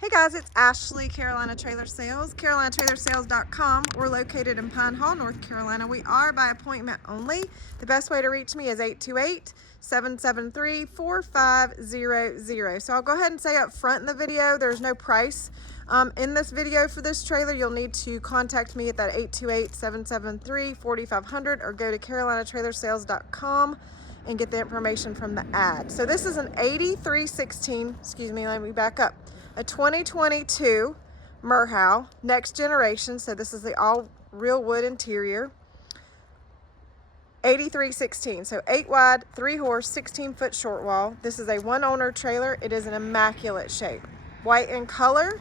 Hey guys, it's Ashley, Carolina Trailer Sales, carolinatrailersales.com. We're located in Pine Hall, North Carolina. We are by appointment only. The best way to reach me is 828-773-4500. So I'll go ahead and say up front in the video, there's no price in this video for this trailer. You'll need to contact me at that 828-773-4500 or go to carolinatrailersales.com and get the information from the ad. So this is an 8316, excuse me, let me back up. A 2022 Merhow Next Generation, so this is the all real wood interior. 8316, so 8 wide, 3 horse, 16-foot short wall. This is a one owner trailer. It is an immaculate shape. White in color.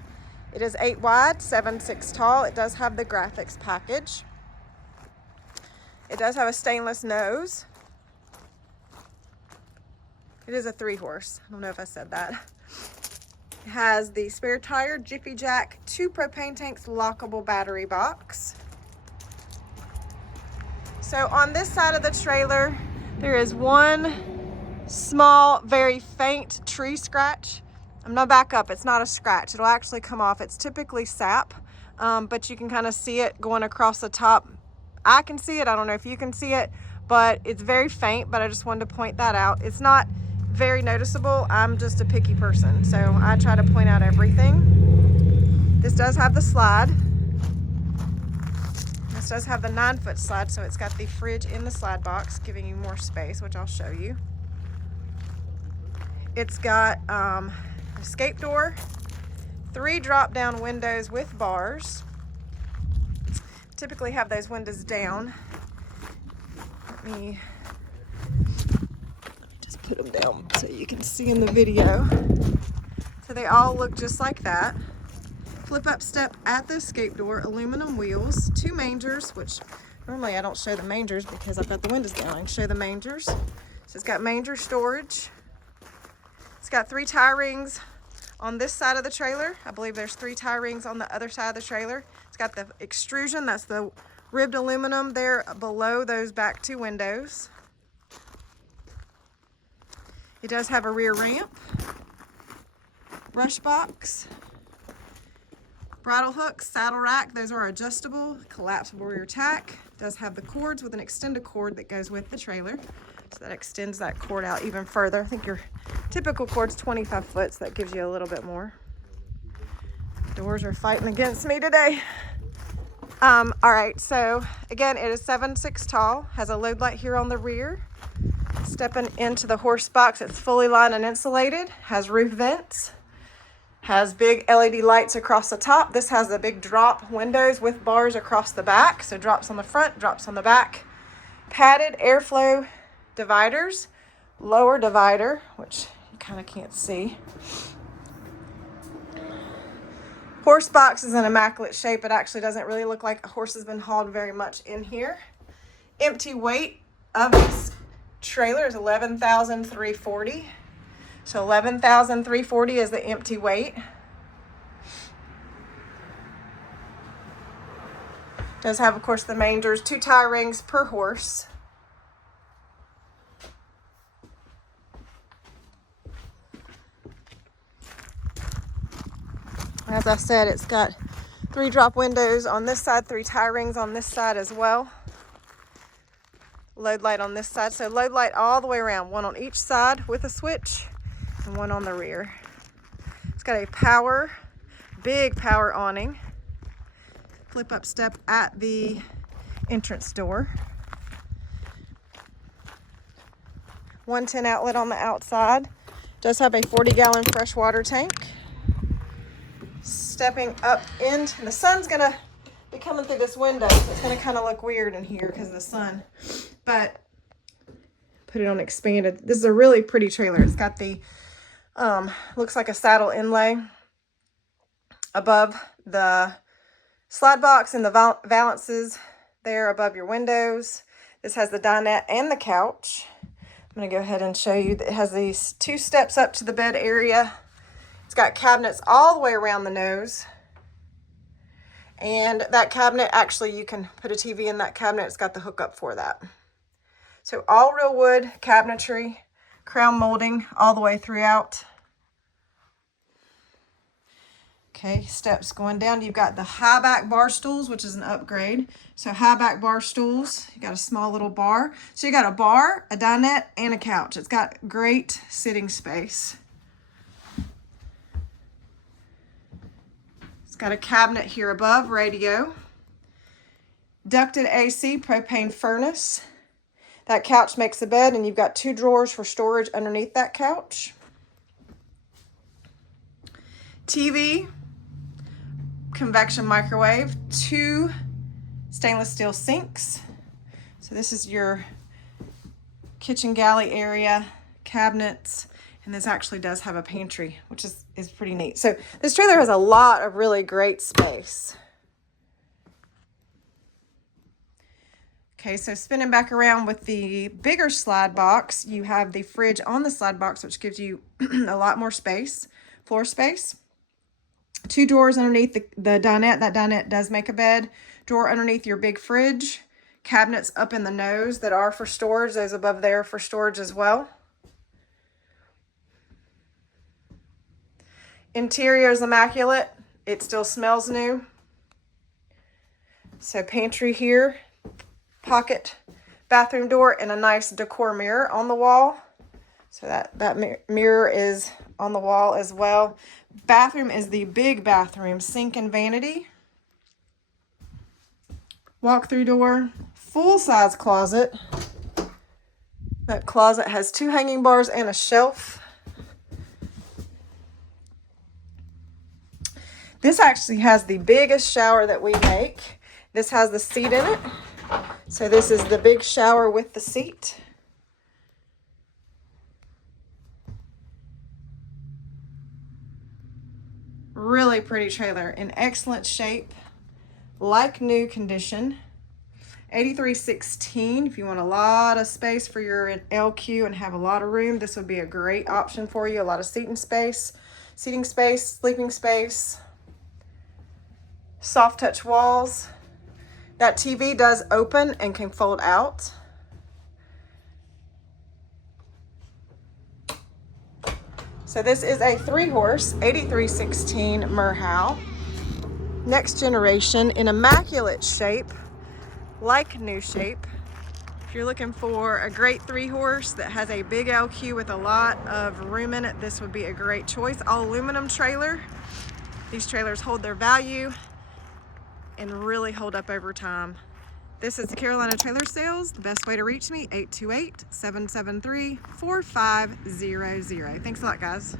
It is 8 wide, 7'6" tall. It does have the graphics package. It does have a stainless nose. It is a 3 horse. I don't know if I said that. It has the spare tire, Jiffy Jack, 2 propane tanks, lockable battery box. So on this side of the trailer, there is one small, very faint tree scratch. I'm gonna back up, it's not a scratch. It'll actually come off. It's typically sap, but you can kind of see it going across the top. I can see it, I don't know if you can see it, but it's very faint, but I just wanted to point that out. It's not very noticeable. I'm just a picky person, so I try to point out everything. This does have the slide. This does have the 9-foot slide, so it's got the fridge in the slide box, giving you more space, which I'll show you. It's got an escape door, 3 drop-down windows with bars. Typically have those windows down. Let me put them down so you can see in the video. So they all look just like that. Flip up step at the escape door, aluminum wheels, 2 mangers, which normally I don't show the mangers because I've got the windows down. I can show the mangers. So it's got manger storage. It's got 3 tie rings on this side of the trailer. I believe there's 3 tie rings on the other side of the trailer. It's got the extrusion, that's the ribbed aluminum there below those back 2 windows. It does have a rear ramp, brush box, bridle hooks, saddle rack. Those are adjustable, collapsible rear tack. It does have the cords with an extended cord that goes with the trailer. So that extends that cord out even further. I think your typical cord's 25 foot, so that gives you a little bit more. Doors are fighting against me today. All right, so again, it is 7'6" tall, has a load light here on the rear. Stepping into the horse box, it's fully lined and insulated, has roof vents, has big LED lights across the top. This has the big drop windows with bars across the back, so drops on the front, drops on the back. Padded airflow dividers, lower divider, which you kind of can't see. Horse box is in immaculate shape. It actually doesn't really look like a horse has been hauled very much in here. Empty weight of this trailer is 11,340. So 11,340 is the empty weight. Does have, of course, the mangers, 2 tie rings per horse. As I said, it's got 3 drop windows on this side, 3 tie rings on this side as well. Load light on this side, so load light all the way around, 1 on each side with a switch and 1 on the rear. It's got a power, big power awning. Flip up step at the entrance door. 110 outlet on the outside. Does have a 40-gallon freshwater tank. Stepping up into, the sun's gonna be coming through this window, so it's gonna kind of look weird in here because of the sun. But put it on expanded. This is a really pretty trailer. It's got the looks like a saddle inlay above the slide box and the valances there above your windows. This has the dinette and the couch. I'm gonna go ahead and show you that it has these 2 steps up to the bed area. It's got cabinets all the way around the nose. And that cabinet, actually you can put a TV in that cabinet. It's got the hookup for that. So all real wood, cabinetry, crown molding all the way throughout. Okay, steps going down. You've got the high back bar stools, which is an upgrade. So high back bar stools, you got a small little bar. So you got a bar, a dinette, and a couch. It's got great sitting space. It's got a cabinet here above, radio. Ducted AC, propane furnace. That couch makes a bed, and you've got 2 drawers for storage underneath that couch. TV, convection microwave, 2 stainless steel sinks. So this is your kitchen galley area, cabinets, and this actually does have a pantry, which is pretty neat. So this trailer has a lot of really great space. Okay, so spinning back around with the bigger slide box, you have the fridge on the slide box, which gives you a lot more space, floor space. 2 drawers underneath the dinette. That dinette does make a bed. Drawer underneath your big fridge. Cabinets up in the nose that are for storage. Those above there for storage as well. Interior is immaculate. It still smells new. So pantry here. Pocket bathroom door and a nice decor mirror on the wall. So that mirror is on the wall as well. Bathroom is the big bathroom, sink and vanity. Walk-through door, full-size closet. That closet has 2 hanging bars and a shelf. This actually has the biggest shower that we make. This has the seat in it. So this is the big shower with the seat. Really pretty trailer, in excellent shape, like new condition. 8316, if you want a lot of space for your LQ and have a lot of room, this would be a great option for you. A lot of seating space, sleeping space, soft touch walls. That TV does open and can fold out. So this is a 3-horse, 8316 Merhow Next Generation in immaculate shape, like new shape. If you're looking for a great 3-horse that has a big LQ with a lot of room in it, this would be a great choice. All aluminum trailer. These trailers hold their value and really hold up over time. This is Carolina Trailer Sales. The best way to reach me, 828-773-4500. Thanks a lot, guys.